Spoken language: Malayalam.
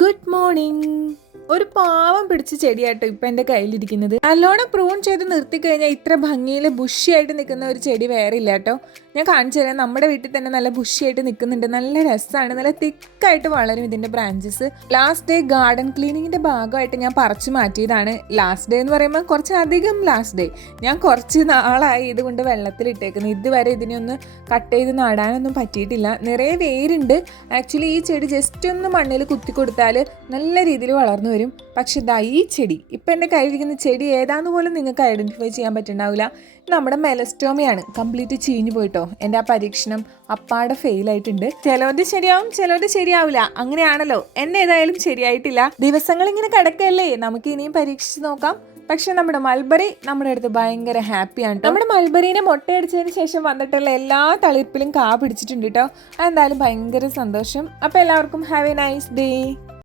Good morning. ഒരു പാവം പിടിച്ച ചെടിയാട്ടോ ഇപ്പം എൻ്റെ കയ്യിലിരിക്കുന്നത്. നല്ലോണം പ്രൂൺ ചെയ്ത് നിർത്തി കഴിഞ്ഞാൽ ഇത്ര ഭംഗിയിൽ ബുഷിയായിട്ട് നിൽക്കുന്ന ഒരു ചെടി വേറെ ഇല്ല കേട്ടോ. ഞാൻ കാണിച്ചു തരാം. നമ്മുടെ വീട്ടിൽ തന്നെ നല്ല ബുഷിയായിട്ട് നിൽക്കുന്നുണ്ട്. നല്ല രസമാണ്. നല്ല തിക്കായിട്ട് വളരും ഇതിൻ്റെ ബ്രാഞ്ചസ്. ലാസ്റ്റ് ഡേ ഗാർഡൻ ക്ലീനിങ്ങിൻ്റെ ഭാഗമായിട്ട് ഞാൻ പറിച്ചു മാറ്റിയതാണ്. ലാസ്റ്റ് ഡേ എന്ന് പറയുമ്പോൾ കുറച്ചധികം ലാസ്റ്റ് ഡേ. ഞാൻ കുറച്ച് നാളായി ഇതുകൊണ്ട് വെള്ളത്തിലിട്ടേക്കുന്നത്. ഇതുവരെ ഇതിനൊന്ന് കട്ട് ചെയ്ത് നടാനൊന്നും പറ്റിയിട്ടില്ല. നിറയെ വേരുണ്ട്. ആക്ച്വലി ഈ ചെടി ജസ്റ്റ് ഒന്ന് മണ്ണിൽ കുത്തി കൊടുത്താൽ നല്ല രീതിയിൽ വളർന്നു വരും. പക്ഷെ ഇതാ ഈ ചെടി ഇപ്പം എൻ്റെ കയ്യിലിരിക്കുന്ന ചെടി ഏതാന്ന് പോലും നിങ്ങൾക്ക് ഐഡൻറ്റിഫൈ ചെയ്യാൻ പറ്റുന്നുണ്ടാവില്ല. നമ്മുടെ മെലസ്റ്റോമയാണ്. കംപ്ലീറ്റ് ചീഞ്ഞു പോയിട്ടോ. എൻ്റെ ആ പരീക്ഷണം അപ്പാടെ ഫെയിലായിട്ടുണ്ട്. ചിലത് ശരിയാവും, ചിലത് ശരിയാവില്ല. അങ്ങനെയാണല്ലോ. എന്നെ ഏതായാലും ശരിയായിട്ടില്ല. ദിവസങ്ങൾ ഇങ്ങനെ കിടക്കല്ലേ, നമുക്ക് ഇനിയും പരീക്ഷിച്ച് നോക്കാം. പക്ഷെ നമ്മുടെ മൾബറി നമ്മുടെ അടുത്ത് ഭയങ്കര ഹാപ്പിയാണ്. നമ്മുടെ മൾബറീനെ മുട്ടയടിച്ചതിന് ശേഷം വന്നിട്ടുള്ള എല്ലാ തളിർപ്പിലും കാ പിടിച്ചിട്ടുണ്ട് കേട്ടോ. അതെന്തായാലും ഭയങ്കര സന്തോഷം. അപ്പോൾ എല്ലാവർക്കും ഹാവ് എ നൈസ് ഡേ.